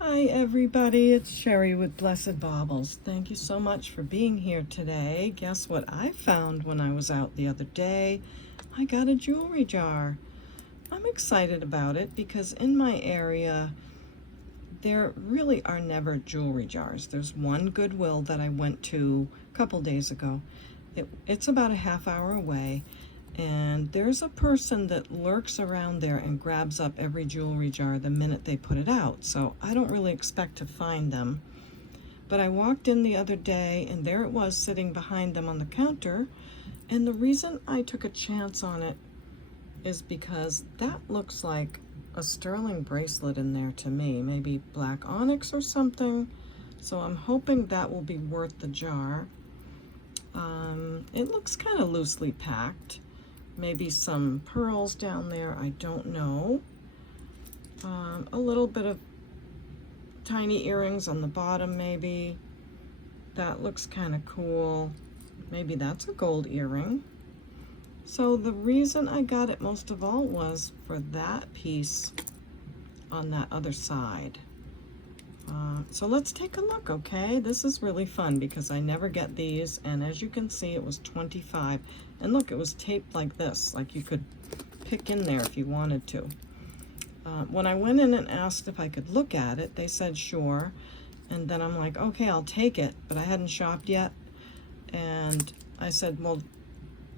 Hi everybody, it's Sherry with Blessed Baubles. Thank you so much for being here today. Guess what I found when I was out the other day? I got a jewelry jar. I'm excited about it because in my area there really are never jewelry jars. There's one Goodwill that I went to a couple days ago. It's about a half hour away, and there's a person that lurks around there and grabs up every jewelry jar the minute they put it out. So I don't really expect to find them. But I walked in the other day and there it was sitting behind them on the counter. And the reason I took a chance on it is because that looks like a sterling bracelet in there to me, maybe black onyx or something. So I'm hoping that will be worth the jar. It looks kind of loosely packed. Maybe some pearls down there, I don't know. A little bit of tiny earrings on the bottom maybe. That looks kind of cool. Maybe that's a gold earring. So the reason I got it most of all was for that piece on that other side. So let's take a look, okay? This is really fun because I never get these, and as you can see, it was $25. And look, it was taped like this, like you could pick in there if you wanted to. When I went in and asked if I could look at it, they said sure. And then I'm like, okay, I'll take it, but I hadn't shopped yet. And I said, well,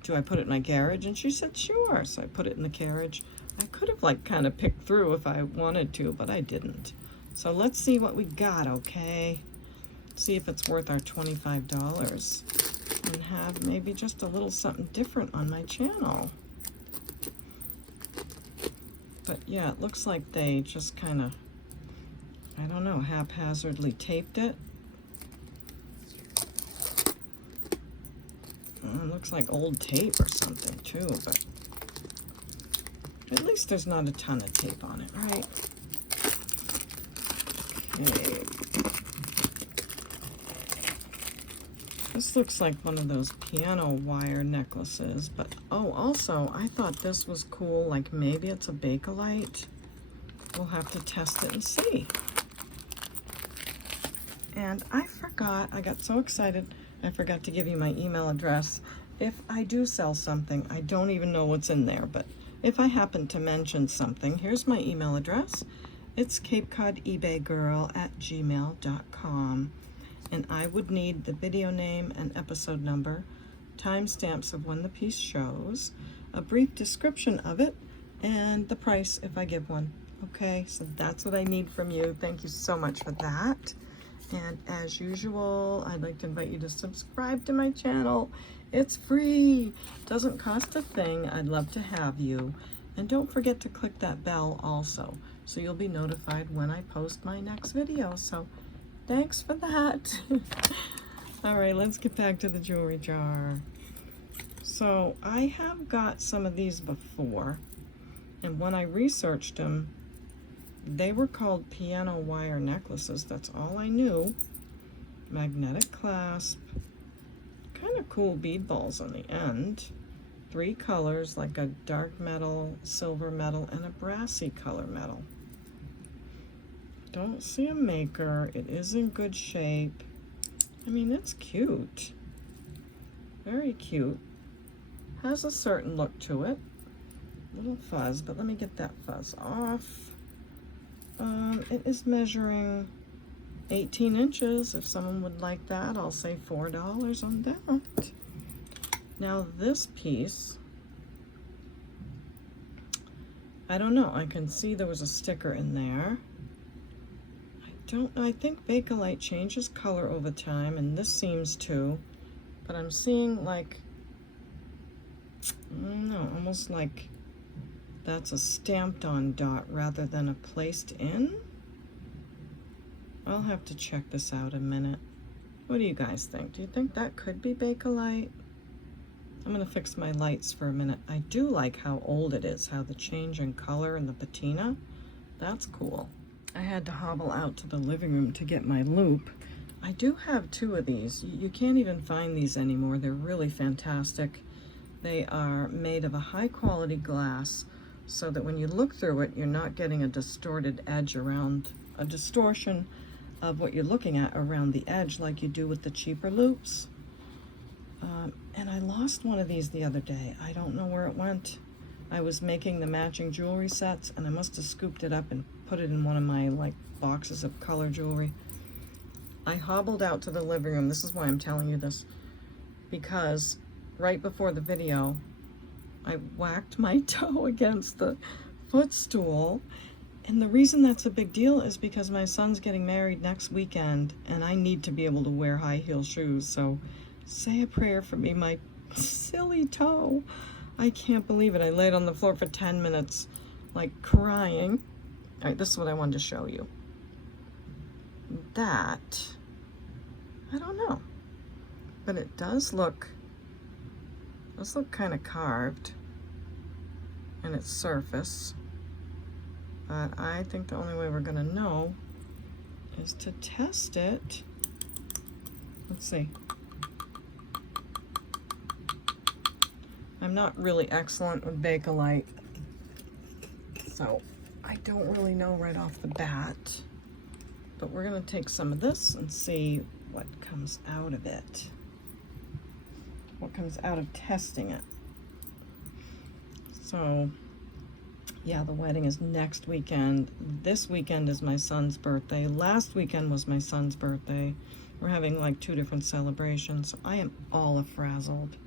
do I put it in my carriage? And she said, sure. So I put it in the carriage. I could have like kind of picked through if I wanted to, but I didn't. So let's see what we got, okay? See if it's worth our $25 and have maybe just a little something different on my channel. But yeah, it looks like they just kind of, I don't know, haphazardly taped it. It looks like old tape or something too, but at least there's not a ton of tape on it, right? Okay. This looks like one of those piano wire necklaces, but oh, also, I thought this was cool, like maybe it's a Bakelite. We'll have to test it and see. And I forgot, I got so excited, I forgot to give you my email address. If I do sell something, I don't even know what's in there, but if I happen to mention something, here's my email address. It's CapeCodEbayGirl@gmail.com. And I would need the video name and episode number, timestamps of when the piece shows, a brief description of it, and the price if I give one. Okay, so that's what I need from you. Thank you so much for that. And as usual, I'd like to invite you to subscribe to my channel. It's free, doesn't cost a thing. I'd love to have you. And don't forget to click that bell also, so you'll be notified when I post my next video. So thanks for that. All right, let's get back to the jewelry jar. So I have got some of these before, and when I researched them, they were called piano wire necklaces. That's all I knew. Magnetic clasp, kind of cool bead balls on the end. 3 colors, like a dark metal, silver metal, and a brassy color metal. Don't see a maker. It is in good shape. I mean, it's cute. Very cute. Has a certain look to it. Little fuzz, but let me get that fuzz off. It is measuring 18 inches. If someone would like that, I'll say $4 on that. Now this piece, I don't know. I can see there was a sticker in there. I think Bakelite changes color over time, and this seems to, but I'm seeing like, I don't know, almost like that's a stamped on dot rather than a placed in. I'll have to check this out a minute. What do you guys think? Do you think that could be Bakelite? I'm gonna fix my lights for a minute. I do like how old it is, how the change in color and the patina, that's cool. I had to hobble out to the living room to get my loop. I do have 2 of these. You can't even find these anymore. They're really fantastic. They are made of a high quality glass so that when you look through it, you're not getting a distorted edge around a distortion of what you're looking at around the edge like you do with the cheaper loops. And I lost one of these the other day. I don't know where it went. I was making the matching jewelry sets and I must have scooped it up and put it in one of my like boxes of color jewelry. I hobbled out to the living room. This is why I'm telling you this, because right before the video I whacked my toe against the footstool. And the reason that's a big deal is because my son's getting married next weekend and I need to be able to wear high heel shoes. So say a prayer for me, my silly toe. I can't believe it. I laid on the floor for 10 minutes, like crying. All right, this is what I wanted to show you. That, I don't know, but it does look kind of carved in its surface. But I think the only way we're gonna know is to test it. Let's see. I'm not really excellent with Bakelite, so I don't really know right off the bat. But we're gonna take some of this and see what comes out of it. What comes out of testing it. So, yeah, the wedding is next weekend. This weekend is my son's birthday. Last weekend was my son's birthday. We're having like 2 different celebrations. So I am all a-frazzled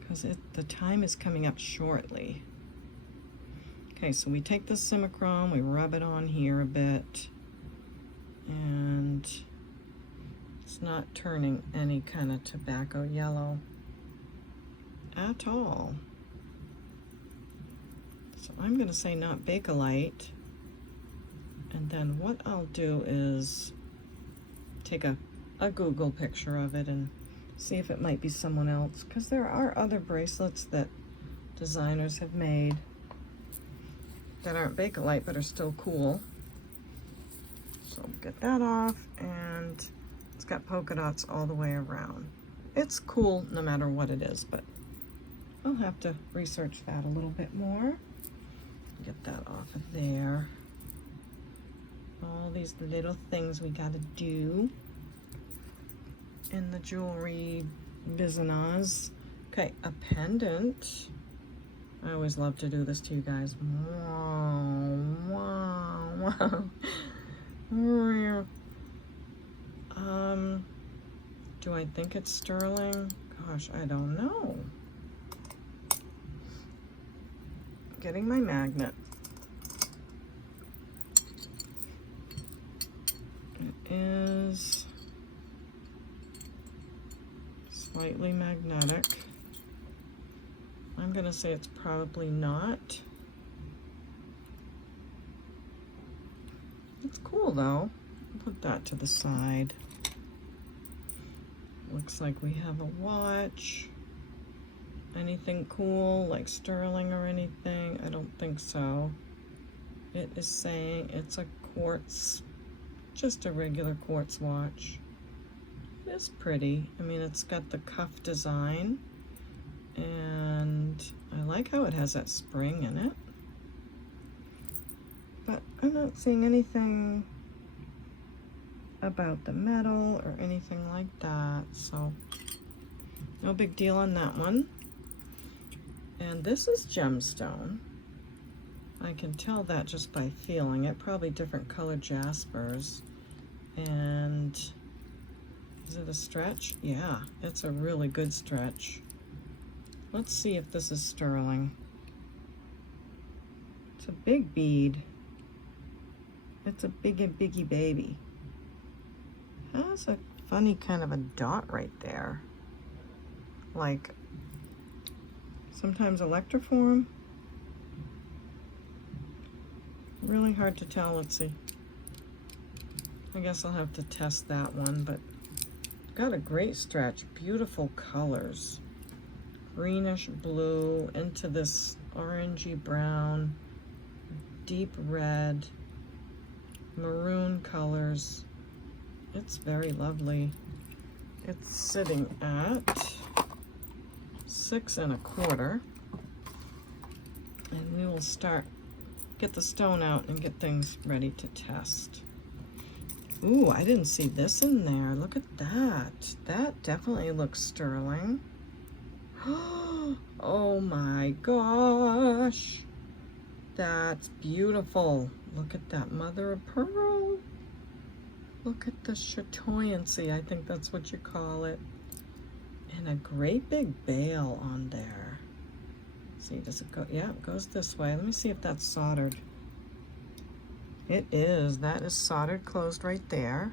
because the time is coming up shortly. Okay, so we take the Simichrome, we rub it on here a bit, and it's not turning any kind of tobacco yellow at all. So I'm going to say not Bakelite. And then what I'll do is take a Google picture of it and see if it might be someone else, because there are other bracelets that designers have made that aren't Bakelite but are still cool. So get that off, and it's got polka dots all the way around. It's cool no matter what it is, but I'll have to research that a little bit more. Get that off of there. All these little things we gotta do in the jewelry business. Okay, a pendant. I always love to do this to you guys. Do I think it's sterling? Gosh, I don't know. Getting my magnet. It is slightly magnetic. I'm gonna say it's probably not. It's cool though. Put that to the side. Looks like we have a watch. Anything cool like sterling or anything? I don't think so. It is saying it's a quartz, just a regular quartz watch. It is pretty. I mean, it's got the cuff design, and I like how it has that spring in it. But I'm not seeing anything about the metal or anything like that, so no big deal on that one. And this is gemstone. I can tell that just by feeling it. Probably different colored jaspers. And is it a stretch? Yeah, it's a really good stretch. Let's see if this is sterling. It's a big bead. It's a biggie baby. Has a funny kind of a dot right there. Like sometimes electroform. Really hard to tell. Let's see. I guess I'll have to test that one, but got a great stretch. Beautiful colors. Greenish blue into this orangey brown, deep red, maroon colors. It's very lovely. It's sitting at 6 1/4, and we will start get the stone out and get things ready to test. Ooh, I didn't see this in there. Look at that. That definitely looks sterling. Oh my gosh. That's beautiful. Look at that mother of pearl. Look at the chatoyancy, I think that's what you call it. And a great big bail on there. See, does it go? Yeah, it goes this way. Let me see if that's soldered. It is. That is soldered closed right there.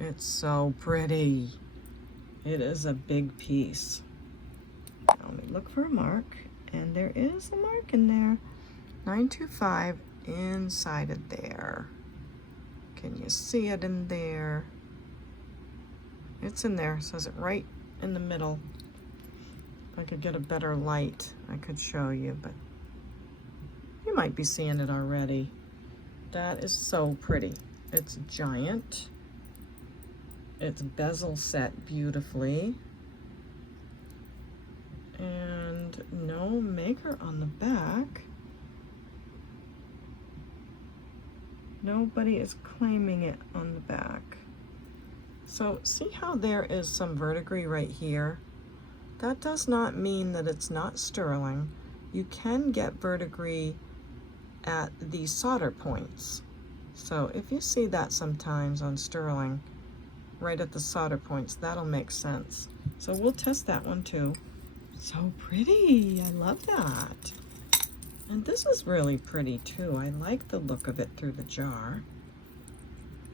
It's so pretty. It is a big piece. Now let me look for a mark. And there is a mark in there. 925 inside of there. Can you see it in there? It's in there. It says it right in the middle. If I could get a better light, I could show you, but you might be seeing it already. That is so pretty. It's giant. It's bezel set beautifully. And no maker on the back. Nobody is claiming it on the back. So see how there is some verdigris right here? That does not mean that it's not sterling. You can get verdigris at the solder points. So if you see that sometimes on sterling, right at the solder points, that'll make sense. So we'll test that one too. So pretty, I love that. And this is really pretty too. I like the look of it through the jar.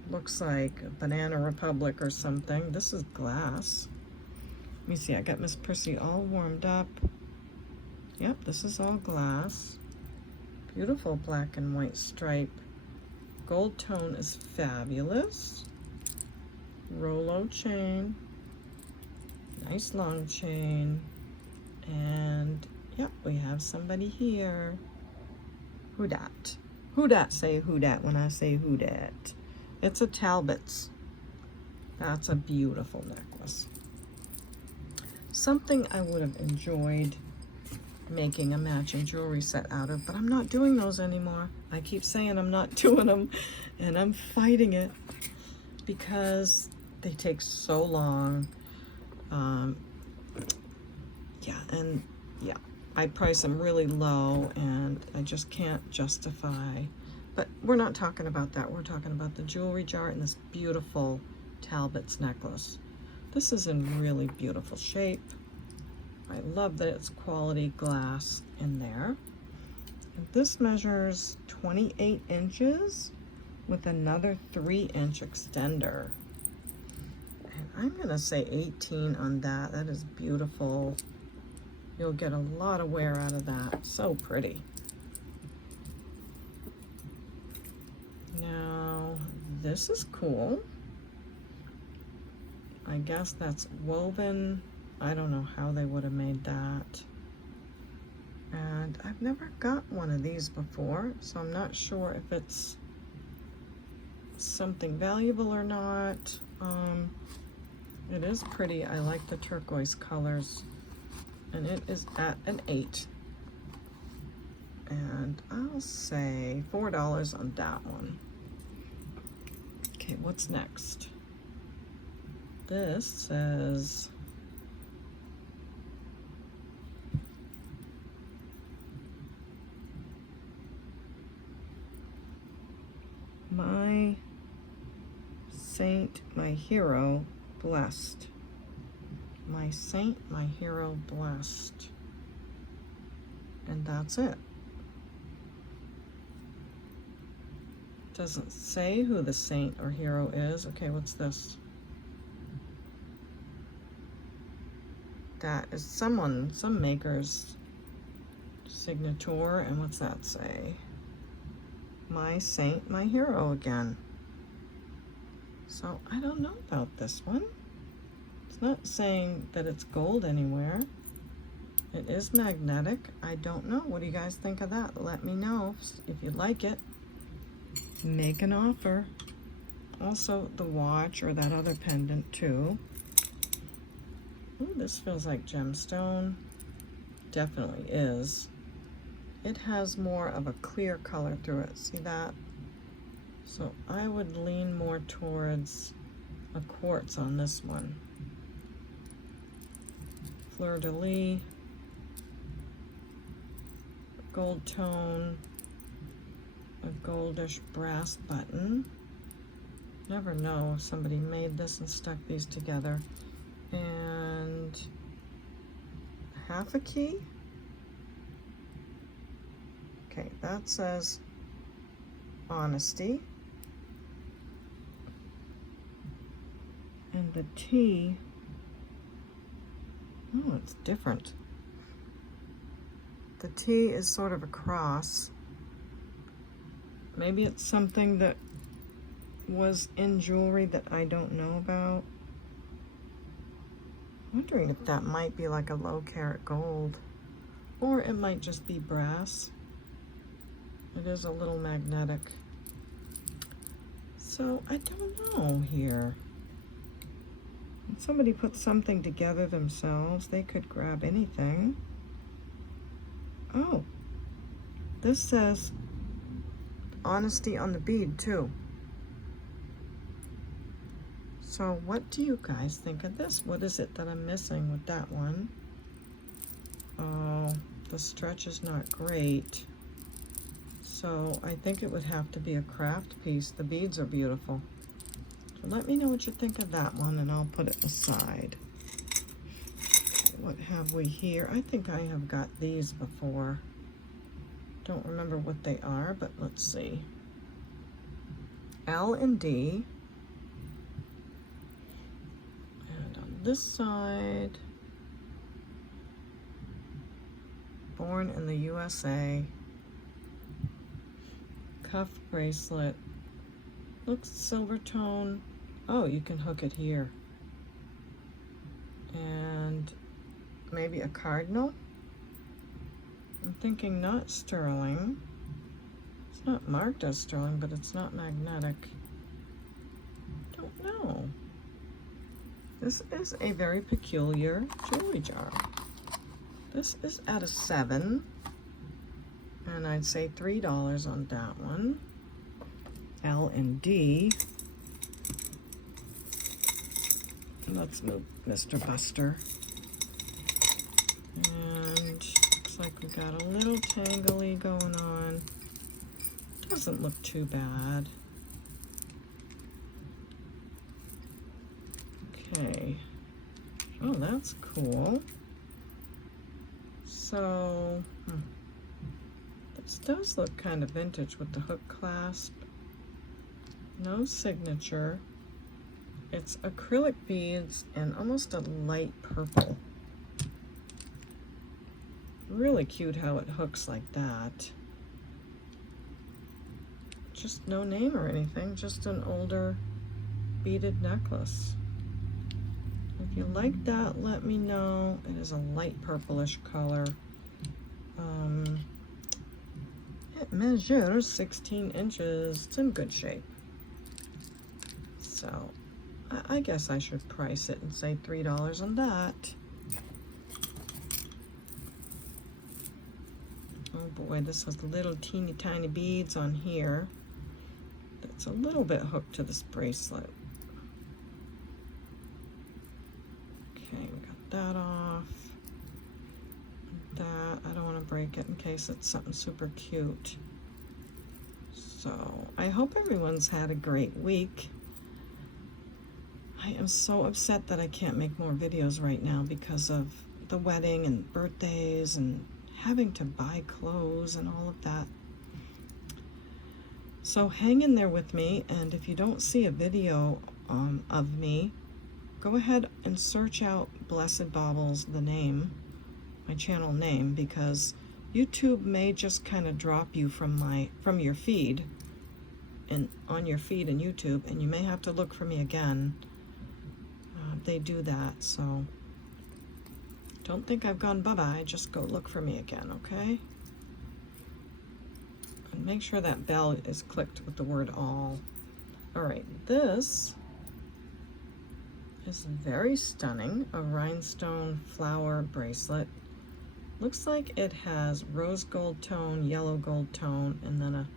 Looks like a Banana Republic or something. This is glass. Let me see, I got Miss Prissy all warmed up. Yep, this is all glass. Beautiful black and white stripe. Gold tone is fabulous. Rolo chain. Nice long chain. And yep, we have somebody here. Who dat? Who dat say who dat when I say who dat? It's a Talbot's. That's a beautiful necklace. Something I would have enjoyed making a matching jewelry set out of, but I'm not doing those anymore. I keep saying I'm not doing them, and I'm fighting it because they take so long. Yeah, I price them really low, and I just can't justify. But we're not talking about that. We're talking about the jewelry jar and this beautiful Talbot's necklace. This is in really beautiful shape. I love that it's quality glass in there. And this measures 28 inches with another 3-inch extender. And I'm gonna say 18 on that. That is beautiful. You'll get a lot of wear out of that. So pretty. Now, this is cool. I guess that's woven. I don't know how they would have made that. And I've never got one of these before, so I'm not sure if it's something valuable or not. It is pretty. I like the turquoise colors. And it is at an 8. And I'll say $4 on that one. Okay, what's next? This says my saint, my hero, blessed. My saint, my hero, blessed. And that's it. Doesn't say who the saint or hero is. Okay, what's this? That is someone, some maker's signature. And what's that say? My saint, my hero again. So I don't know about this one. It's not saying that it's gold anywhere. It is magnetic. I don't know. What do you guys think of that? Let me know if you like it. Make an offer. Also the watch or that other pendant too. Ooh, this feels like gemstone. Definitely is. it has more of a clear color through it. See that? So I would lean more towards a quartz on this one. Fleur-de-lis, gold tone, a goldish brass button. Never know if somebody made this and stuck these together. And half a key. Okay, that says honesty. And the T, oh, it's different. The T is sort of a cross. Maybe it's something that was in jewelry that I don't know about. I'm wondering if that might be like a low carat gold, or it might just be brass. It is a little magnetic. So I don't know here. When somebody puts something together themselves, they could grab anything. Oh, this says honesty on the bead too. So what do you guys think of this? What is it that I'm missing with that one? Oh, the stretch is not great. So I think it would have to be a craft piece. The beads are beautiful. So let me know what you think of that one and I'll put it aside. Okay, what have we here? I think I have got these before. Don't remember what they are, but let's see. L and D. And on this side, born in the USA. Cuff bracelet. Looks silver tone. Oh, you can hook it here. And maybe a cardinal? I'm thinking not sterling. It's not marked as sterling, but it's not magnetic. Don't know. This is a very peculiar jewelry jar. This is at a 7. And I'd say $3 on that one. L and D. Let's move Mr. Buster. And looks like we got a little tangly going on. Doesn't look too bad. Okay. Oh, that's cool. So, this does look kind of vintage with the hook clasp. No signature. It's acrylic beads and almost a light purple. Really cute how it hooks like that. Just no name or anything, just an older beaded necklace. If you like that, let me know. It is a light purplish color. It measures 16 inches. It's in good shape. So I guess I should price it and say $3 on that. Oh boy, this has little teeny tiny beads on here. That's a little bit hooked to this bracelet. Okay, we got that off. That, I don't want to break it in case it's something super cute. So, I hope everyone's had a great week. I am so upset that I can't make more videos right now because of the wedding and birthdays and having to buy clothes and all of that. So hang in there with me, and if you don't see a video of me, go ahead and search out Blessed Baubles, the name, my channel name, because YouTube may just kind of drop you from your feed and on your feed in YouTube, and you may have to look for me again. They do that, so don't think I've gone bye-bye. Just go look for me again, okay? And make sure that bell is clicked with the word all. All right, this is very stunning, a rhinestone flower bracelet. Looks like it has rose gold tone, yellow gold tone, and then a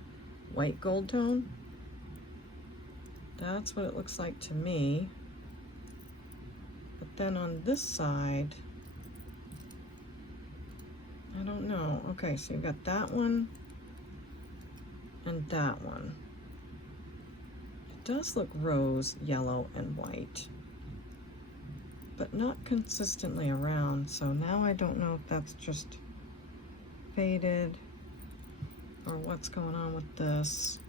white gold tone. That's what it looks like to me. But then on this side, I don't know. Okay, so you've got that one and that one. It does look rose, yellow, and white, but not consistently around. So now I don't know if that's just faded or what's going on with this.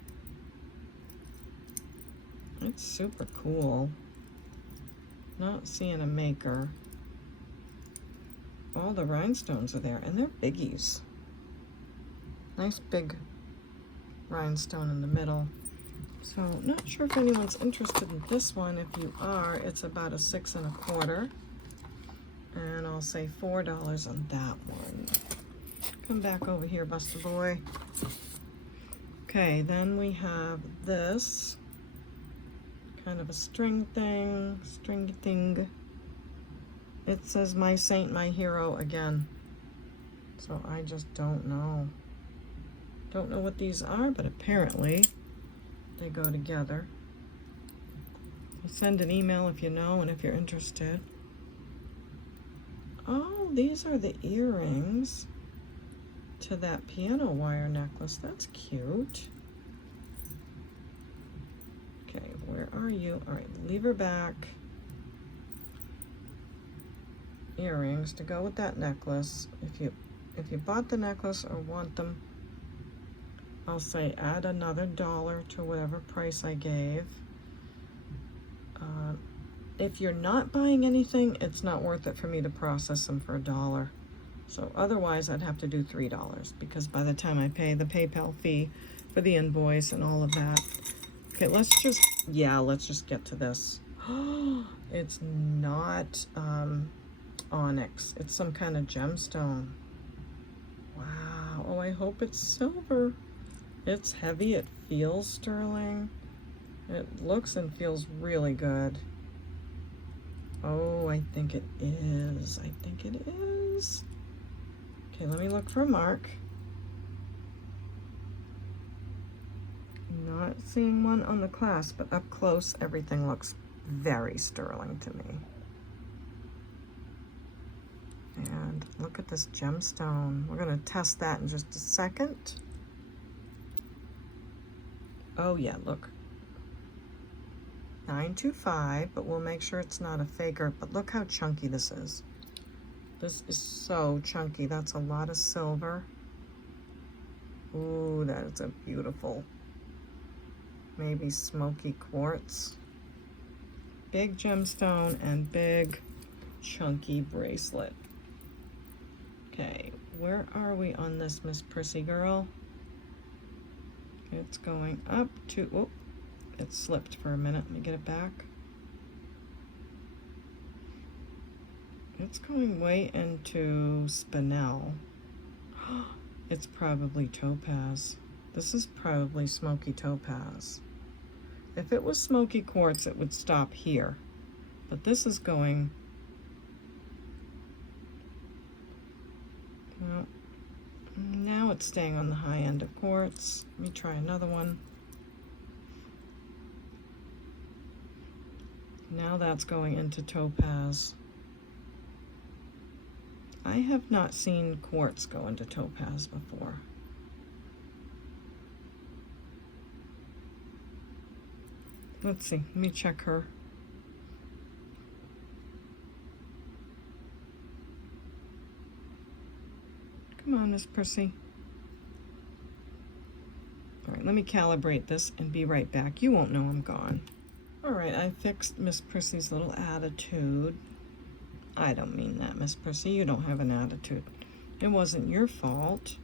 It's super cool. Not seeing a maker. All the rhinestones are there, and they're biggies. Nice big rhinestone in the middle. So not sure if anyone's interested in this one. If you are, it's about a 6 1/4. And I'll say $4 on that one. Come back over here, Buster Boy. Okay, then we have this. Kind of a stringy thing. It says my saint, my hero again. So I just don't know. Don't know what these are, but apparently they go together. Send an email if you know and if you're interested. Oh, these are the earrings to that piano wire necklace. That's cute. Okay, where are you? All right, leave her back. Earrings to go with that necklace. If you bought the necklace or want them, I'll say add another $1 to whatever price I gave. If you're not buying anything, it's not worth it for me to process them for $1. So otherwise I'd have to do $3, because by the time I pay the PayPal fee for the invoice and all of that. Okay, let's just get to this. It's not onyx. It's some kind of gemstone. Wow. Oh, I hope it's silver. It's heavy. It feels sterling. It looks and feels really good. Oh, I think it is. I think it is. Okay, let me look for a mark. Not seeing one on the clasp, but up close, everything looks very sterling to me. And look at this gemstone. We're going to test that in just a second. Oh yeah, look. 925, but we'll make sure it's not a faker. But look how chunky this is. This is so chunky. That's a lot of silver. Ooh, that is a beautiful, maybe smoky quartz. Big gemstone and big chunky bracelet. Okay, where are we on this, Miss Prissy girl? It's going up to, oh, it slipped for a minute. Let me get it back. It's going way into spinel. It's probably topaz. This is probably smoky topaz. If it was smoky quartz, it would stop here. But this is going, well, now it's staying on the high end of quartz. Let me try another one. Now that's going into topaz. I have not seen quartz go into topaz before. Let's see, let me check her. Come on, Miss Prissy. All right, let me calibrate this and be right back. You won't know I'm gone. All right, I fixed Miss Prissy's little attitude. I don't mean that, Miss Prissy. You don't have an attitude. It wasn't your fault.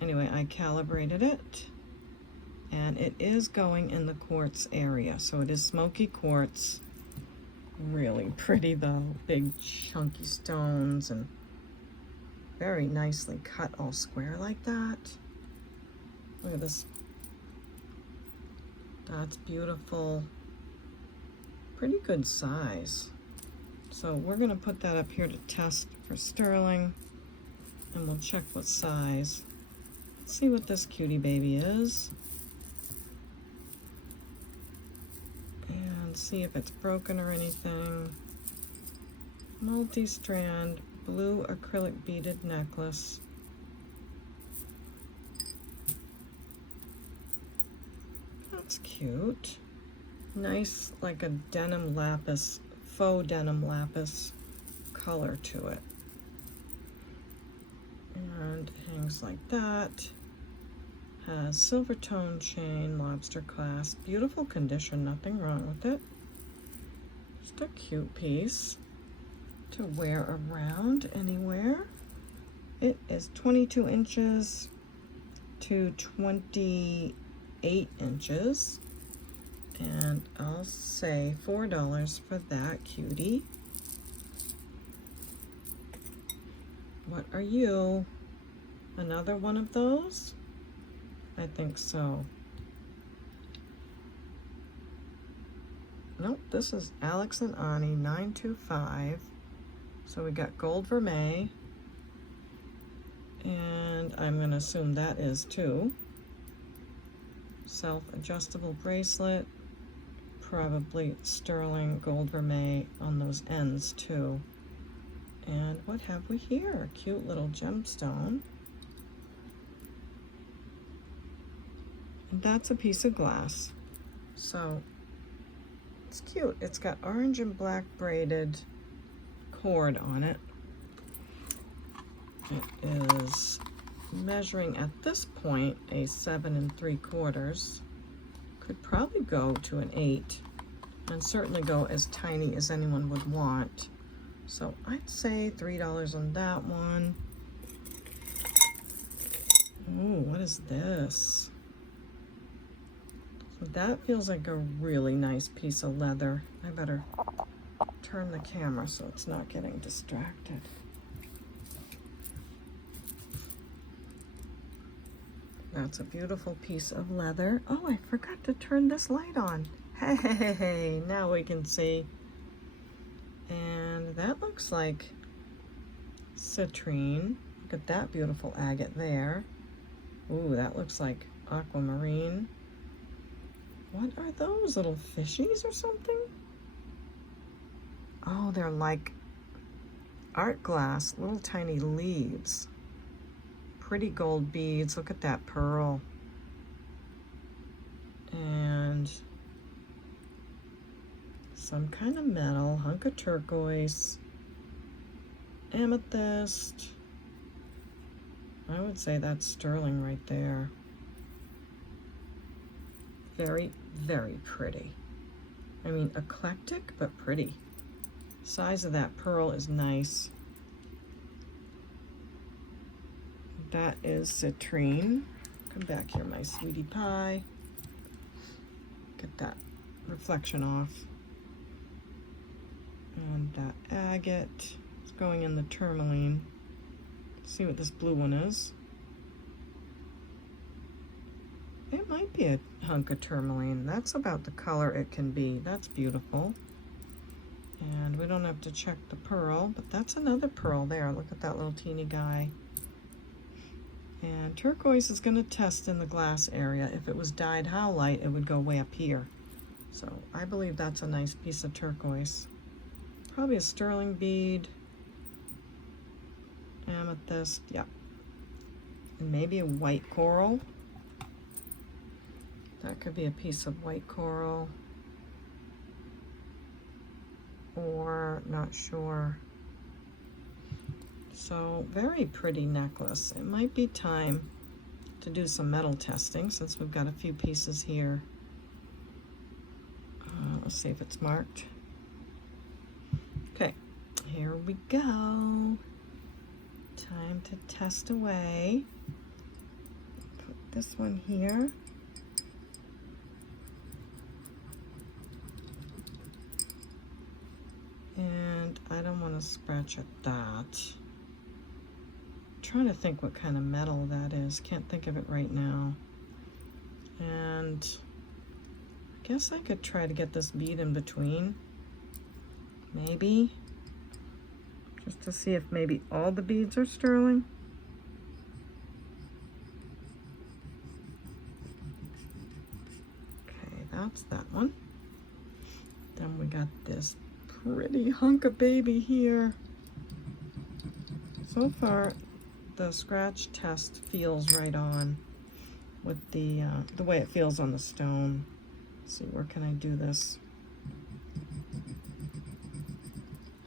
Anyway, I calibrated it, and it is going in the quartz area. So it is smoky quartz. Really pretty, though. Big, chunky stones, and very nicely cut all square like that. Look at this. That's beautiful. Pretty good size. So we're going to put that up here to test for sterling. and we'll check what size. Let's see what this cutie baby is. And see if it's broken or anything. Multi-strand blue acrylic beaded necklace. That's cute. Nice, like a denim lapis, faux denim lapis color to it. And hangs like that. Has silver tone chain, lobster clasp. Beautiful condition, nothing wrong with it. Just a cute piece to wear around anywhere. It is 22 inches to 28 inches. And I'll say $4 for that cutie. What are you? Another one of those? I think so. Nope, this is Alex and Ani 925. So we got gold vermeil. And I'm going to assume that is too. Self-adjustable bracelet. Probably sterling gold vermeil on those ends too. And what have we here? A cute little gemstone. And that's a piece of glass. So it's cute. It's got orange and black braided cord on it. It is measuring at this point a 7 3/4. Could probably go to an 8 and certainly go as tiny as anyone would want. So I'd say $3 on that one. Ooh, what is this? So that feels like a really nice piece of leather. I better turn the camera so it's not getting distracted. That's a beautiful piece of leather. Oh, I forgot to turn this light on. Hey, now we can see. And that looks like citrine. Look at that beautiful agate there. Ooh, that looks like aquamarine. What are those, little fishies or something? Oh, they're like art glass, little tiny leaves. Pretty gold beads. Look at that pearl. And some kind of metal, hunk of turquoise, amethyst. I would say that's sterling right there. Very, very pretty. I mean, eclectic, but pretty. Size of that pearl is nice. That is citrine. Come back here, my sweetie pie. Get that reflection off. And that agate is going in the tourmaline. Let's see what this blue one is. It might be a hunk of tourmaline. That's about the color it can be. That's beautiful. And we don't have to check the pearl, but that's another pearl there. Look at that little teeny guy. And turquoise is going to test in the glass area. If it was dyed howlite, it would go way up here. So I believe that's a nice piece of turquoise. Probably a sterling bead. Amethyst, yeah. And maybe a white coral. That could be a piece of white coral. Or not sure. So very pretty necklace. It might be time to do some metal testing since we've got a few pieces here. Let's see if it's marked. Okay, here we go. Time to test away. Put this one here. And I don't want to scratch at that. Trying to think what kind of metal that is. Can't think of it right now. And I guess I could try to get this bead in between. Maybe. Just to see if maybe all the beads are sterling. that's that one. Then we got this pretty hunk of baby here. So far, the scratch test feels right on with the way it feels on the stone. Let's see, where can I do this?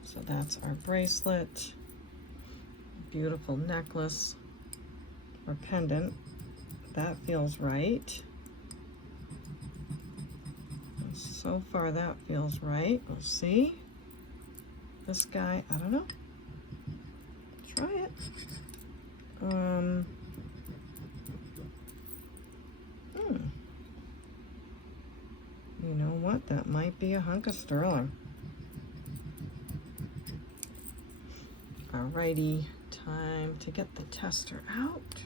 So that's our bracelet, beautiful necklace or pendant. That feels right. So far that feels right. We'll see. This guy, I don't know. Try it. You know what? That might be a hunk of sterling. Alrighty, time to get the tester out.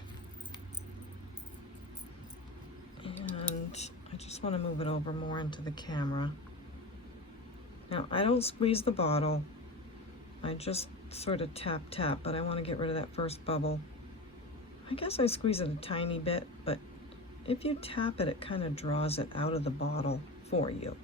And I just want to move it over more into the camera. Now, I don't squeeze the bottle. I just sort of tap, but I want to get rid of that first bubble. I guess I squeeze it a tiny bit, but if you tap it, it kind of draws it out of the bottle for you.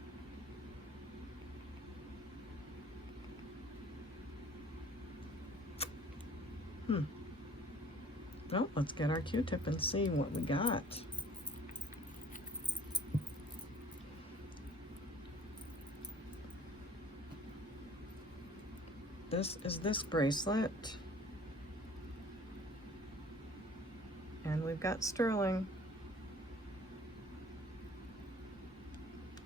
Well, let's get our Q-tip and see what we got. This is this bracelet. And we've got sterling.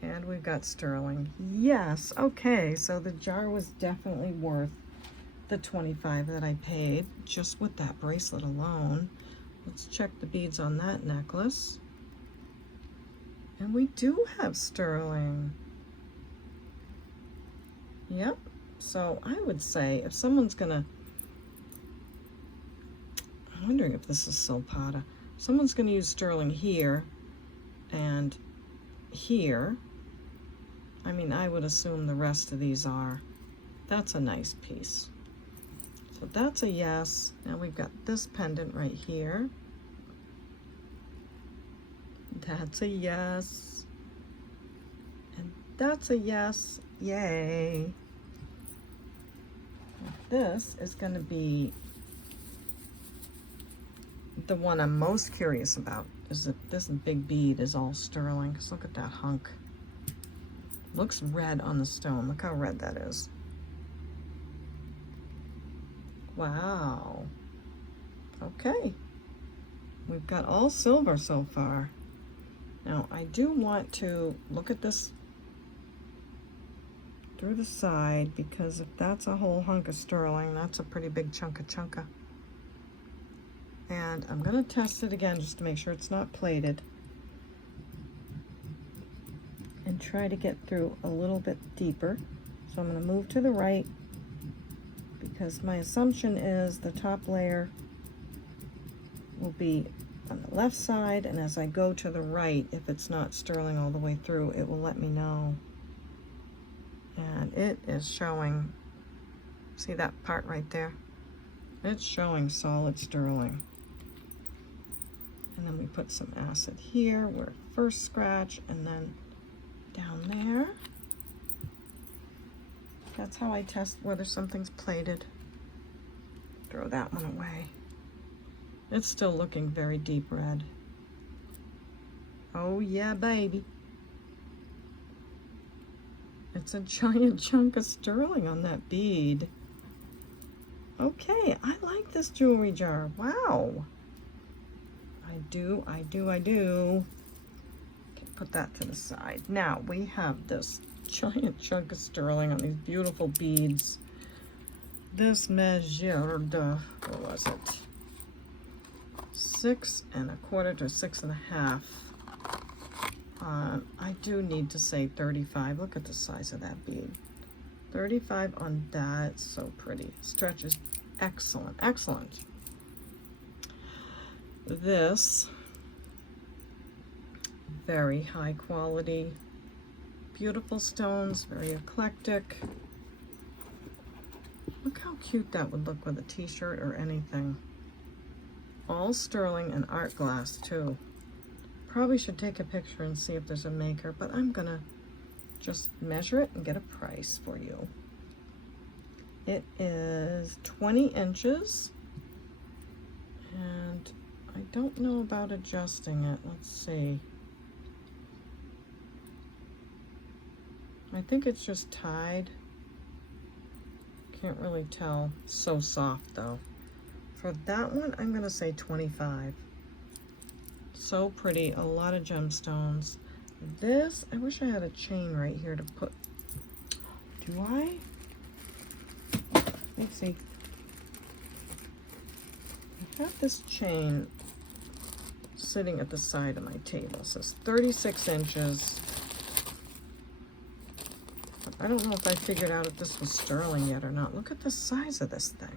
And we've got sterling. Yes, okay, so the jar was definitely worth the $25 that I paid just with that bracelet alone. Let's check the beads on that necklace. And we do have sterling. Yep. So I would say if someone's gonna, I'm wondering if this is Silpata. Someone's gonna use sterling here and here. I mean, I would assume the rest of these are. That's a nice piece. So that's a yes. Now we've got this pendant right here. That's a yes. And that's a yes. Yay. This is going to be the one I'm most curious about, is that this big bead is all sterling. Because look at that hunk. Looks red on the stone. Look how red that is. Wow. Okay. We've got all silver so far. Now, I do want to look at this through the side, because if that's a whole hunk of sterling, that's a pretty big chunka. And I'm going to test it again just to make sure it's not plated. And try to get through a little bit deeper. So I'm going to move to the right, because my assumption is the top layer will be on the left side, and as I go to the right, if it's not sterling all the way through, it will let me know. And it is showing, see that part right there? It's showing solid sterling. And then we put some acid here where first scratch, and then down there. That's how I test whether something's plated. Throw that one away. It's still looking very deep red. Oh yeah, baby. It's a giant chunk of sterling on that bead. Okay, I like this jewelry jar. Wow. I do. Okay, put that to the side. Now we have this giant chunk of sterling on these beautiful beads. This measured, what was it? 6 1/4 to 6 1/2. I do need to say 35. Look at the size of that bead. 35 on that. It's so pretty. Stretches excellent. This, very high quality, beautiful stones, very eclectic. Look how cute that would look with a t-shirt or anything. All sterling and art glass too. Probably should take a picture and see if there's a maker, but I'm gonna just measure it and get a price for you. It is 20 inches, and I don't know about adjusting it. Let's see. I think it's just tied. Can't really tell. So soft though. For that one, I'm gonna say 25. So pretty, a lot of gemstones. This, I wish I had a chain right here to put. Do I? Let's see. I have this chain sitting at the side of my table. It says 36 inches. But I don't know if I figured out if this was sterling yet or not. Look at the size of this thing.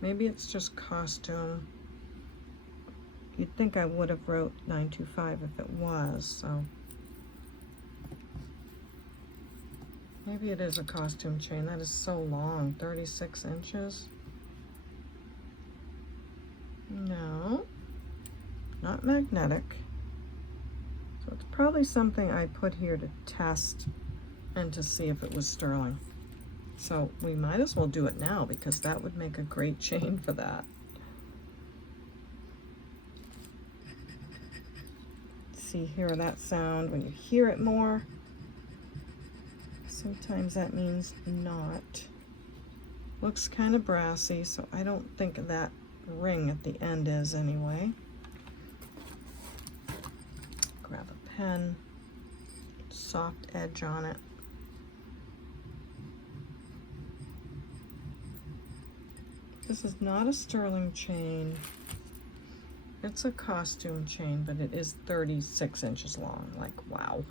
Maybe it's just costume. You'd think I would have wrote 925 if it was, so. Maybe it is a costume chain. That is so long, 36 inches. No, not magnetic. So it's probably something I put here to test and to see if it was sterling. So we might as well do it now because that would make a great chain for that. See, hear that sound when you hear it more. Sometimes that means not. Looks kind of brassy, so I don't think that ring at the end is anyway. Grab a pen, soft edge on it. This is not a sterling chain. It's a costume chain, but it is 36 inches long. Like, wow.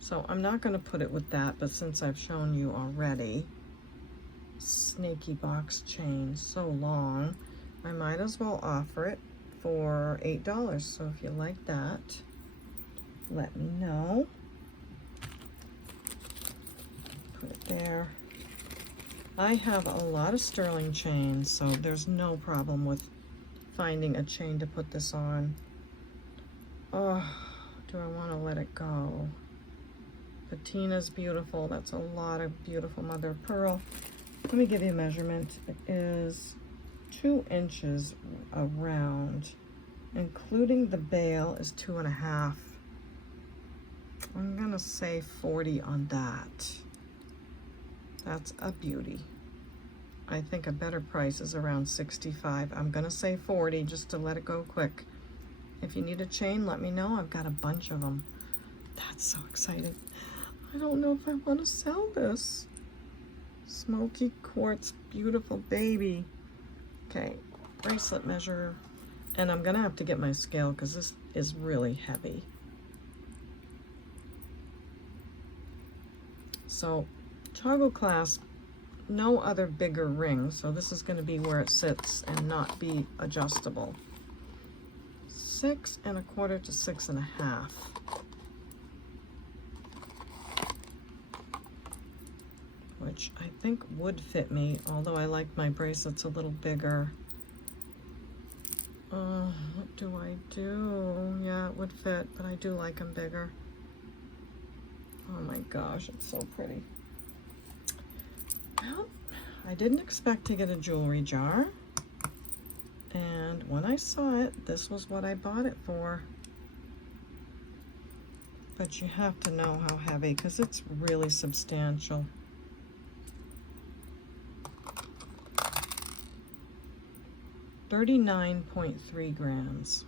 So I'm not going to put it with that, but since I've shown you already, snaky box chain, so long, I might as well offer it for $8. So if you like that, let me know. Put it there. I have a lot of sterling chains, so there's no problem with finding a chain to put this on. Oh, do I want to let it go? Patina's beautiful. That's a lot of beautiful mother of pearl. Let me give you a measurement. It is 2 inches around, including the bail is 2.5. I'm gonna say 40 on that. That's a beauty. I think a better price is around 65. I'm gonna say 40 just to let it go quick. If you need a chain, let me know. I've got a bunch of them. That's so exciting. I don't know if I want to sell this. Smoky quartz, beautiful baby. Okay, bracelet measure. And I'm gonna have to get my scale because this is really heavy. So, toggle clasp, no other bigger ring, so this is going to be where it sits and not be adjustable. 6 1/4 to 6.5. Which I think would fit me, although I like my bracelets a little bigger. What do I do? Yeah, it would fit, but I do like them bigger. Oh my gosh, it's so pretty. Well, I didn't expect to get a jewelry jar, and when I saw it, this was what I bought it for. But you have to know how heavy, because it's really substantial. $39.3 grams.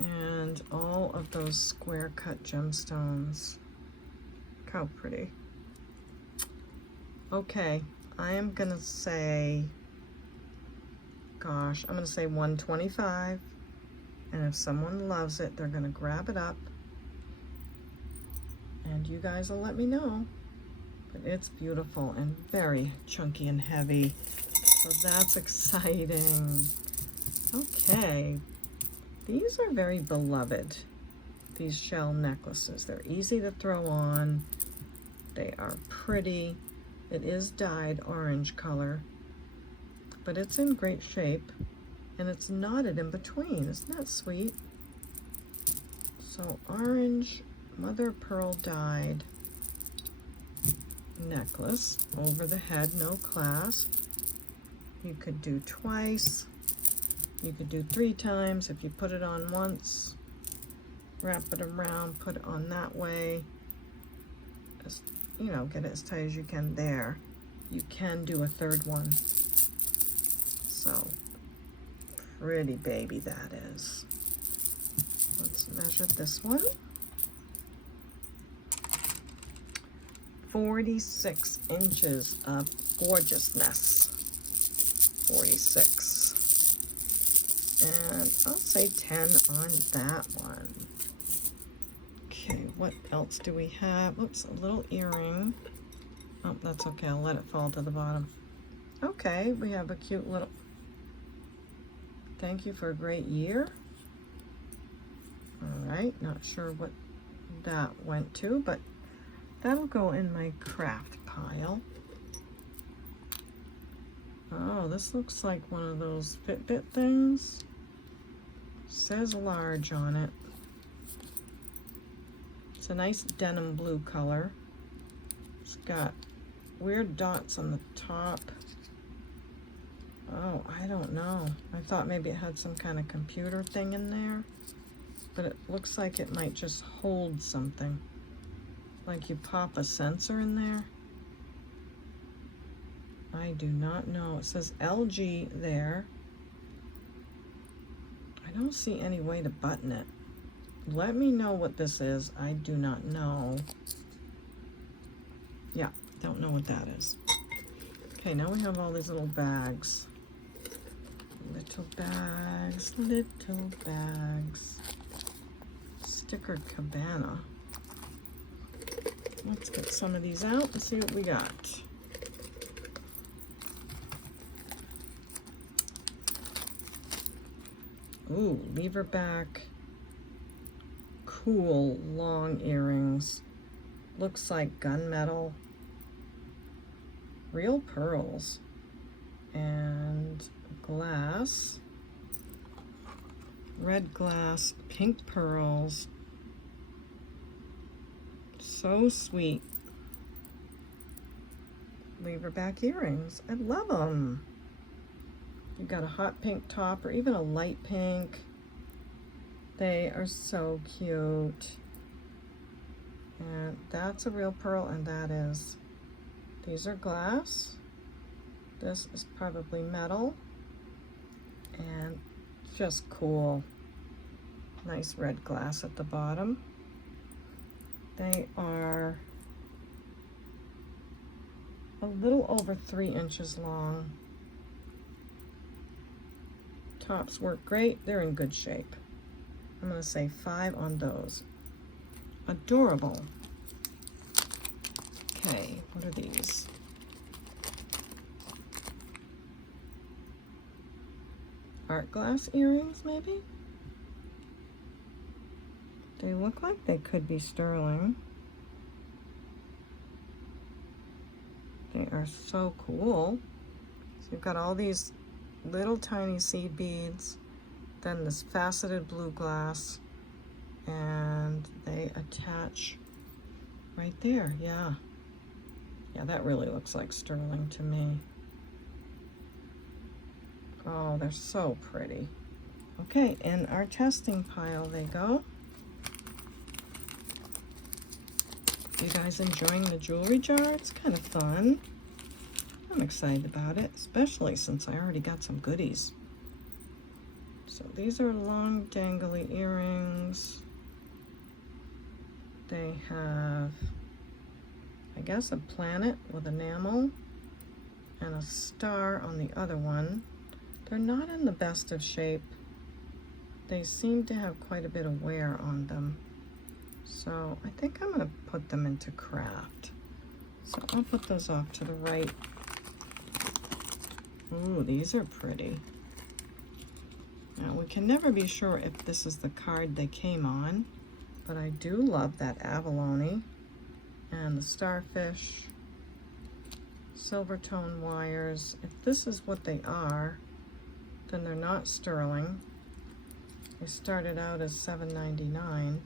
And all of those square cut gemstones. Look how pretty. Okay, I am gonna say, gosh, I'm gonna say 125. And if someone loves it, they're gonna grab it up. And you guys will let me know. But it's beautiful and very chunky and heavy. So that's exciting. Okay. These are very beloved, these shell necklaces. They're easy to throw on. They are pretty. It is dyed orange color, but it's in great shape. and it's knotted in between. Isn't that sweet? So orange mother of pearl dyed necklace over the head, no clasp. You could do twice. You could do 3 times. If you put it on once, wrap it around, put it on that way. Just, you know, get it as tight as you can there. You can do a 3rd one. So, pretty baby that is. Let's measure this one. 46 inches of gorgeousness. 46. And I'll say 10 on that one. Okay, what else do we have? Oops, a little earring. Oh, that's okay, I'll let it fall to the bottom. Okay, we have a cute little, thank you for a great year. All right, not sure what that went to, but that'll go in my craft pile. Oh, this looks like one of those Fitbit things. Says large on it. It's a nice denim blue color. It's got weird dots on the top. Oh, I don't know. I thought maybe it had some kind of computer thing in there, but it looks like it might just hold something. Like you pop a sensor in there. I do not know. It says LG there. I don't see any way to button it. Let me know what this is. I do not know. Yeah, don't know what that is. Okay, now we have all these little bags. Little bags, little bags. Stickered cabana. Let's get some of these out and see what we got. Ooh, lever back, cool long earrings. Looks like gunmetal. Real pearls. And glass. Red glass, pink pearls. So sweet. Lever back earrings. I love them. You've got a hot pink top or even a light pink. They are so cute. And that's a real pearl, and that is. These are glass. This is probably metal. And just cool. Nice red glass at the bottom. They are a little over 3 inches long. Tops work great. They're in good shape. I'm going to say 5 on those. Adorable. Okay, what are these? Art glass earrings, maybe? They look like they could be sterling. They are so cool. So you've got all these little tiny seed beads, then this faceted blue glass, and they attach right there. Yeah, that really looks like sterling to me. Oh, they're so pretty. Okay, in our testing pile they go. You guys enjoying the jewelry jar? It's kind of fun. I'm excited about it, especially since I already got some goodies. So these are long dangly earrings. They have, I guess, a planet with enamel and a star on the other one. They're not in the best of shape. They seem to have quite a bit of wear on them. So I think I'm going to put them into craft. So I'll put those off to the right. Ooh, these are pretty. Now, we can never be sure if this is the card they came on, but I do love that abalone and the starfish, silver tone wires. If this is what they are, then they're not sterling. They started out as $7.99,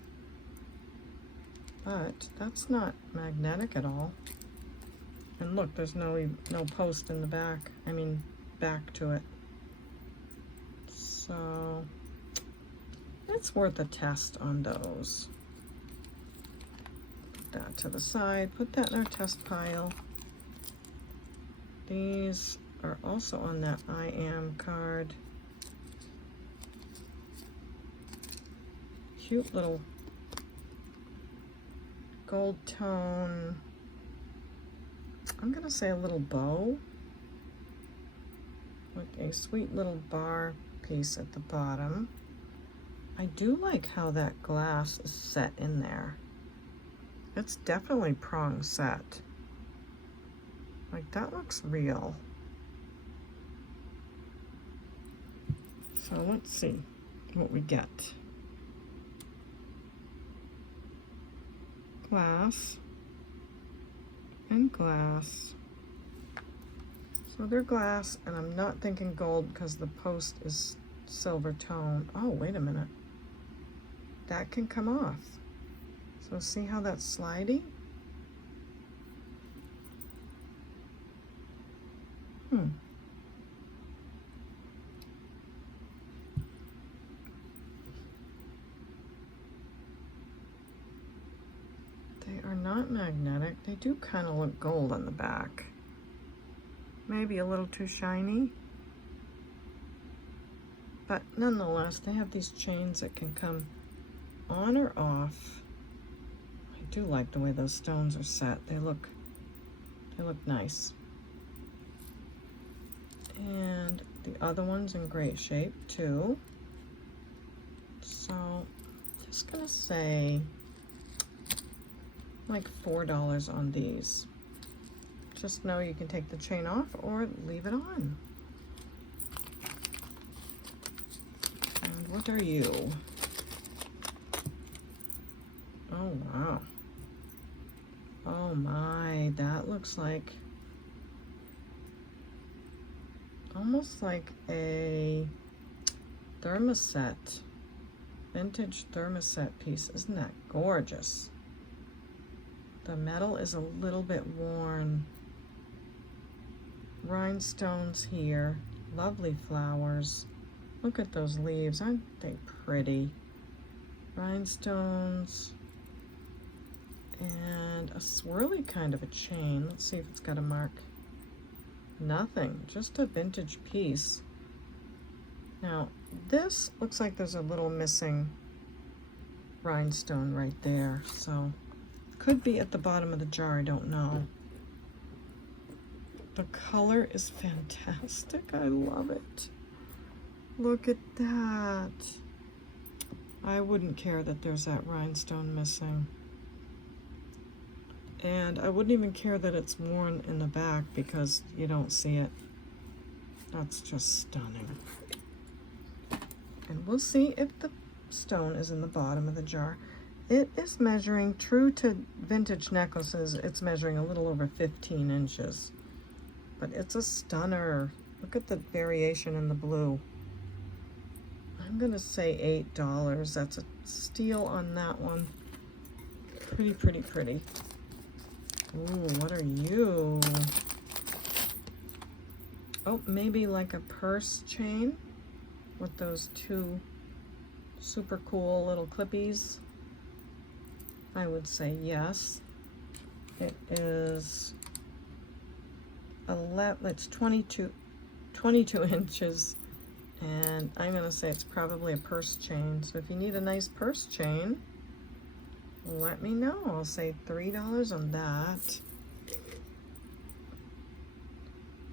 but that's not magnetic at all. And look, there's no post in the back, back to it. So it's worth a test on those. Put that to the side, put that in our test pile. These are also on that I Am card. Cute little gold tone. I'm gonna say a little bow with a sweet little bar piece at the bottom. I do like how that glass is set in there. It's definitely prong set. Like, that looks real. So let's see what we get. Glass and glass. So they're glass, and I'm not thinking gold because the post is silver tone. Oh, wait a minute. That can come off. So see how that's slidey? They are not magnetic. They do kind of look gold on the back. Maybe a little too shiny. But nonetheless, they have these chains that can come on or off. I do like the way those stones are set. They look nice. And the other one's in great shape too. So just gonna say like $4 on these. Just know you can take the chain off or leave it on. And what are you? Oh wow. Oh my, that looks like almost like a thermoset, vintage thermoset piece. Isn't that gorgeous? The metal is a little bit worn. Rhinestones here, lovely flowers. Look at those leaves, aren't they pretty? Rhinestones and a swirly kind of a chain. Let's see if it's got a mark. Nothing, just a vintage piece. Now, this looks like there's a little missing rhinestone right there, so could be at the bottom of the jar, I don't know. The color is fantastic, I love it. Look at that. I wouldn't care that there's that rhinestone missing. And I wouldn't even care that it's worn in the back because you don't see it. That's just stunning. And we'll see if the stone is in the bottom of the jar. It is measuring, true to vintage necklaces, it's measuring a little over 15 inches. But it's a stunner. Look at the variation in the blue. I'm gonna say $8. That's a steal on that one. Pretty, pretty, pretty. Ooh, what are you? Oh, maybe like a purse chain with those two super cool little clippies. I would say yes. It is it's 22 inches, and I'm gonna say it's probably a purse chain. So if you need a nice purse chain, let me know. I'll say $3 on that.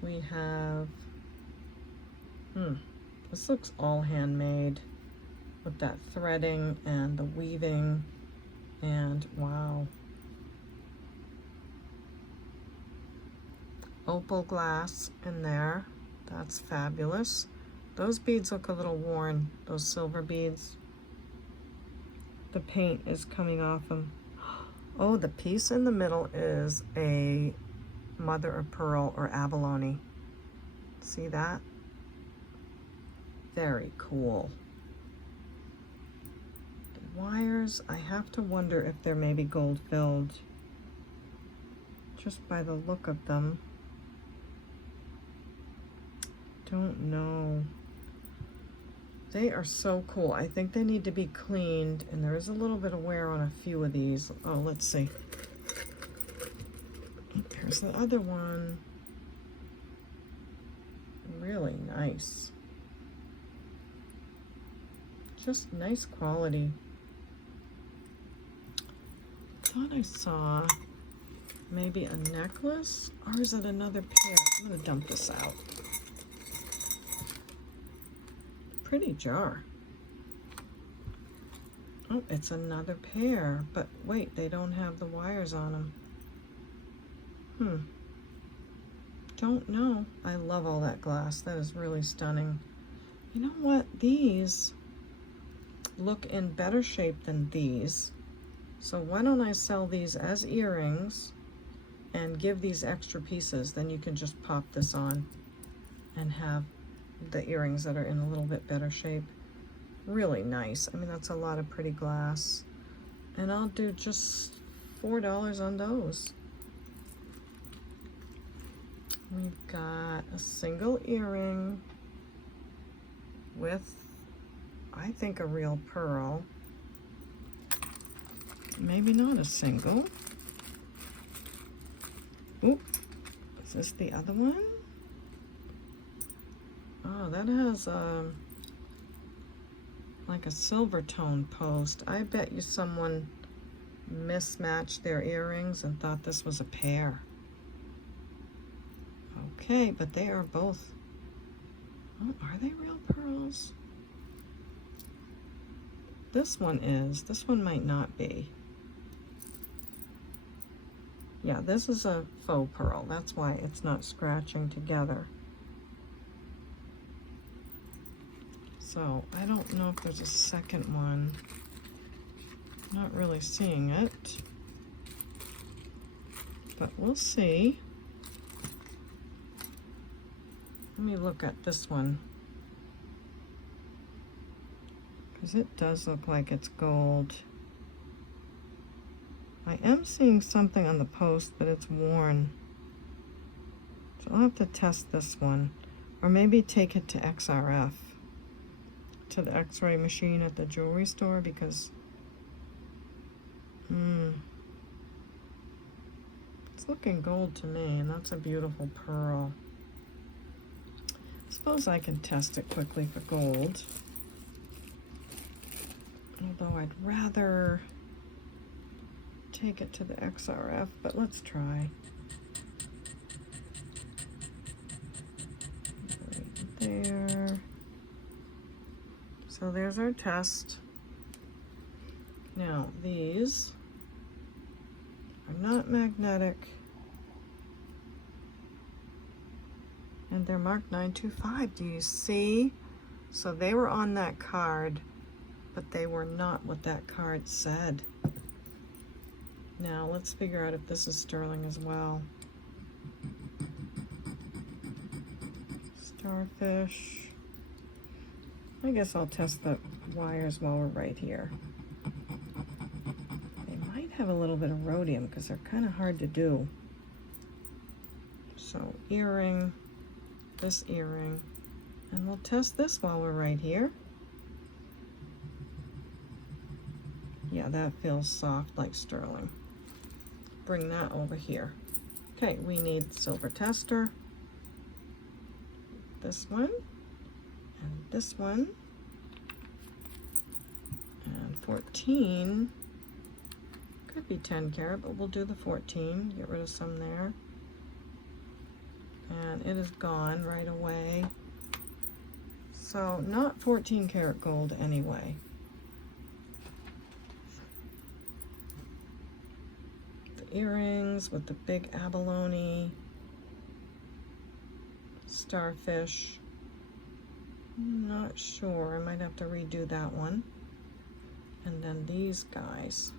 We have, this looks all handmade with that threading and the weaving, and wow. Opal glass in there. That's fabulous. Those beads look a little worn, those silver beads. The paint is coming off them. Oh, the piece in the middle is a mother of pearl or abalone. See that? Very cool. The wires, I have to wonder if they're maybe gold filled, just by the look of them. Don't know. They are so cool. I think they need to be cleaned, and there is a little bit of wear on a few of these. Oh, let's see. There's the other one. Really nice. Just nice quality. Thought I saw maybe a necklace, or is it another pair? I'm gonna dump this out. Pretty jar. Oh, it's another pair, but wait, they don't have the wires on them. Don't know. I love all that glass. That is really stunning. You know what? These look in better shape than these. So why don't I sell these as earrings and give these extra pieces? Then you can just pop this on and have the earrings that are in a little bit better shape. Really nice. I mean, that's a lot of pretty glass. And I'll do just $4 on those. We've got a single earring with, I think, a real pearl. Maybe not a single. Oop, is this the other one? Oh, that has like a silver tone post. I bet you someone mismatched their earrings and thought this was a pair. Okay, but they are both. Oh, are they real pearls? This one is. This one might not be. Yeah, this is a faux pearl. That's why it's not scratching together. So I don't know if there's a second one. Not really seeing it, but we'll see. Let me look at this one, because it does look like it's gold. I am seeing something on the post, but it's worn. So I'll have to test this one, or maybe take it to XRF, to the X-ray machine at the jewelry store, because it's looking gold to me, and that's a beautiful pearl. Suppose I can test it quickly for gold, although I'd rather take it to the XRF, but let's try. Right there. So there's our test. Now these are not magnetic, and they're marked 925. Do you see? So they were on that card, but they were not what that card said. Now let's figure out if this is sterling as well. Starfish. I guess I'll test the wires while we're right here. They might have a little bit of rhodium because they're kind of hard to do. So earring, this earring, and we'll test this while we're right here. Yeah, that feels soft like sterling. Bring that over here. Okay, we need silver tester. This one, and this one, and 14. Could be 10 karat, but we'll do the 14. Get rid of some there. And it is gone right away. So not 14 karat gold anyway. The earrings with the big abalone, starfish. Not sure, I might have to redo that one. And then these guys.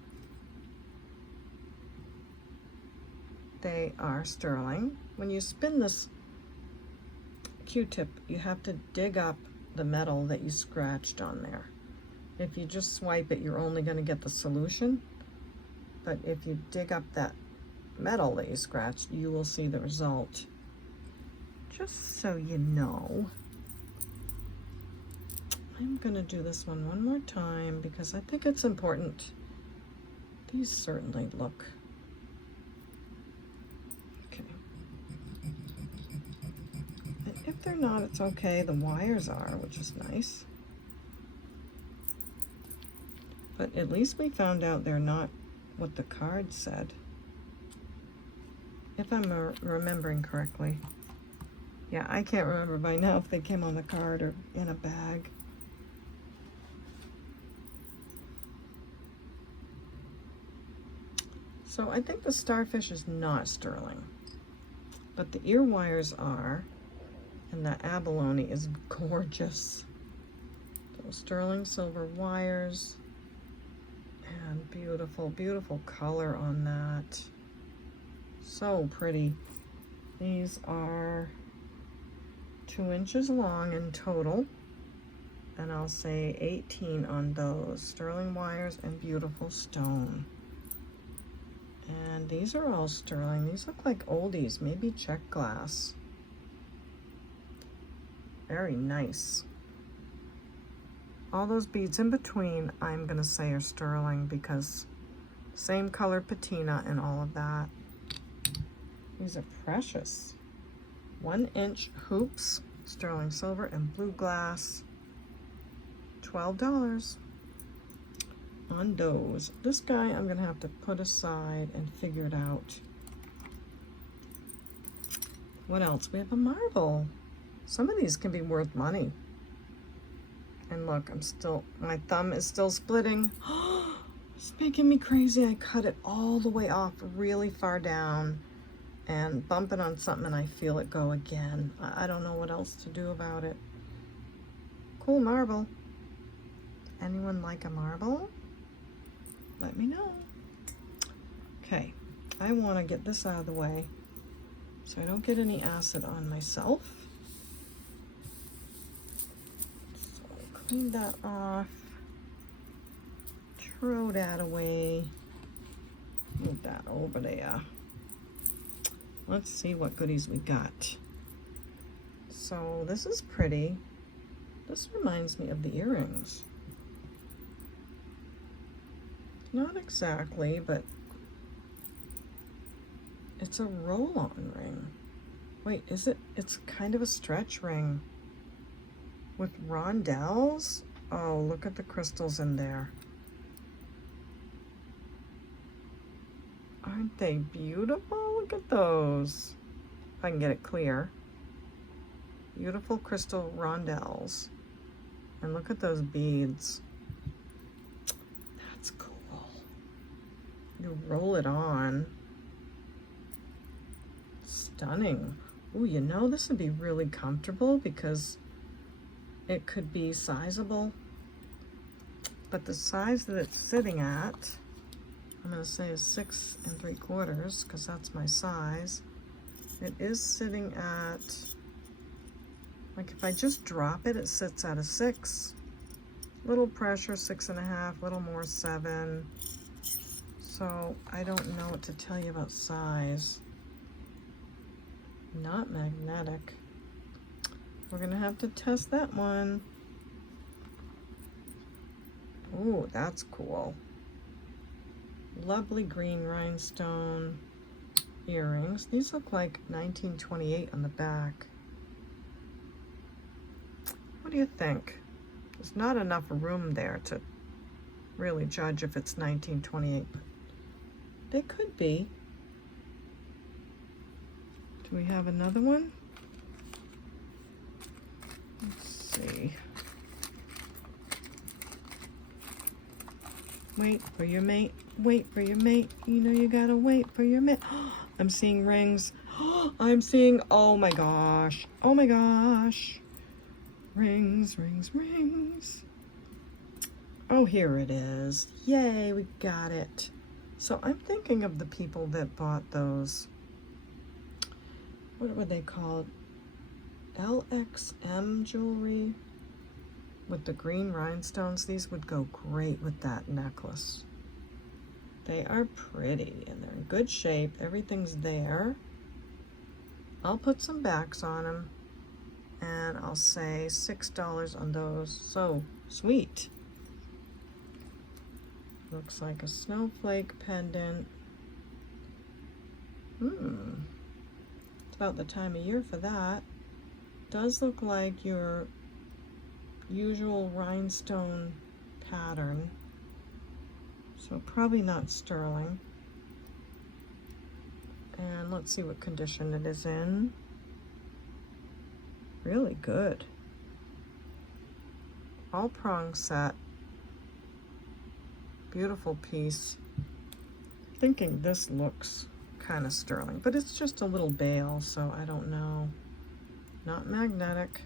They are sterling. When you spin this Q-tip, you have to dig up the metal that you scratched on there. If you just swipe it, you're only going to get the solution. But if you dig up that metal that you scratched, you will see the result. Just so you know. I'm going to do this one more time because I think it's important. These certainly look. Okay. And if they're not, it's okay. The wires are, which is nice. But at least we found out they're not what the card said. If I'm remembering correctly. Yeah, I can't remember by now if they came on the card or in a bag. So I think the starfish is not sterling, but the ear wires are, and the abalone is gorgeous. Those sterling silver wires, and beautiful, beautiful color on that. So pretty. These are 2 inches long in total, and I'll say 18 on those. Sterling wires and beautiful stone. And these are all sterling. These look like oldies, maybe check glass. Very nice. All those beads in between, I'm gonna say are sterling because same color patina and all of that. These are precious. 1 inch hoops, sterling silver and blue glass. $12 on those. This guy I'm gonna have to put aside and figure it out. What else? We have a marble. Some of these can be worth money. And look, my thumb is still splitting. It's making me crazy. I cut it all the way off really far down and bump it on something and I feel it go again. I don't know what else to do about it. Cool marble. Anyone like a marble? Let me know. Okay, I want to get this out of the way so I don't get any acid on myself. So clean that off. Throw that away. Move that over there. Let's see what goodies we got. So this is pretty. This reminds me of the earrings. Not exactly, but it's a roll-on ring. Wait, is it? It's kind of a stretch ring with rondelles. Oh, look at the crystals in there. Aren't they beautiful? Look at those. If I can get it clear. Beautiful crystal rondelles. And look at those beads. That's cool. You roll it on. Stunning. Ooh, you know, this would be really comfortable because it could be sizable. But the size that it's sitting at, I'm going to say is 6 3/4 because that's my size. It is sitting at, like if I just drop it, it sits at a 6. Little pressure, 6.5, little more 7. So I don't know what to tell you about size. Not magnetic. We're gonna have to test that one. Ooh, that's cool. Lovely green rhinestone earrings. These look like 1928 on the back. What do you think? There's not enough room there to really judge if it's 1928. They could be. Do we have another one? Let's see. Wait for your mate. Wait for your mate. You know you gotta wait for your mate. I'm seeing rings. I'm seeing, oh my gosh. Oh my gosh. Rings, rings, rings. Oh, here it is. Yay, we got it. So I'm thinking of the people that bought those. What were they called? LXM jewelry? with the green rhinestones. These would go great with that necklace. They are pretty and they're in good shape. Everything's there. I'll put some backs on them and I'll say $6 on those. So sweet. Looks like a snowflake pendant. It's about the time of year for that. Does look like your usual rhinestone pattern. So probably not sterling. And let's see what condition it is in. Really good. All prong set. Beautiful piece. Thinking this looks kind of sterling, but it's just a little bail, so I don't know. Not magnetic.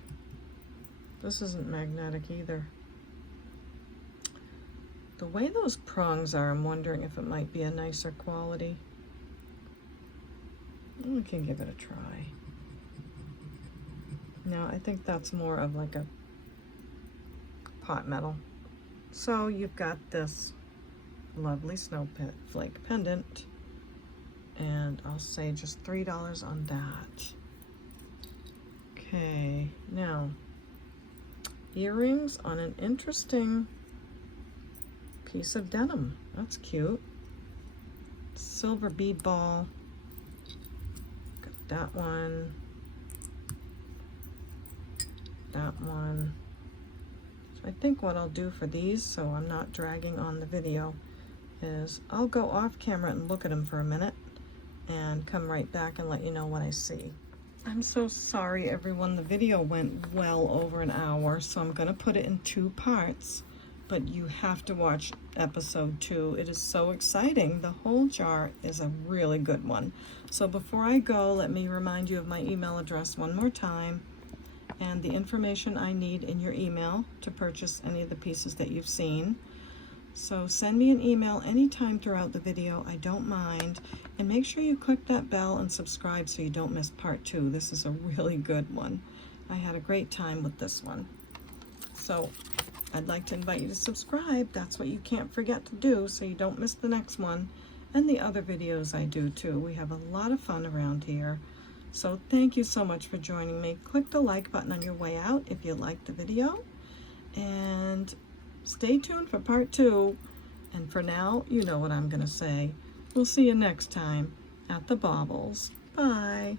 This isn't magnetic either. The way those prongs are, I'm wondering if it might be a nicer quality. We can give it a try. No, I think that's more of like a pot metal. So you've got this lovely snowflake pendant, and I'll say just $3 on that. Okay, now earrings on an interesting piece of denim. That's cute. Silver bead ball. Got that one. That one. So I think what I'll do for these, so I'm not dragging on the video, is I'll go off camera and look at them for a minute and come right back and let you know what I see. I'm so sorry everyone, the video went well over an hour, so I'm gonna put it in 2 parts, but you have to watch episode 2. It is so exciting. The whole jar is a really good one. So before I go, let me remind you of my email address one more time and the information I need in your email to purchase any of the pieces that you've seen. So send me an email anytime throughout the video, I don't mind. And make sure you click that bell and subscribe so you don't miss part 2. This is a really good one. I had a great time with this one. So I'd like to invite you to subscribe. That's what you can't forget to do so you don't miss the next one and the other videos I do too. We have a lot of fun around here. So thank you so much for joining me. Click the like button on your way out if you liked the video. And stay tuned for part 2. And for now, you know what I'm going to say. We'll see you next time at the Baubles. Bye.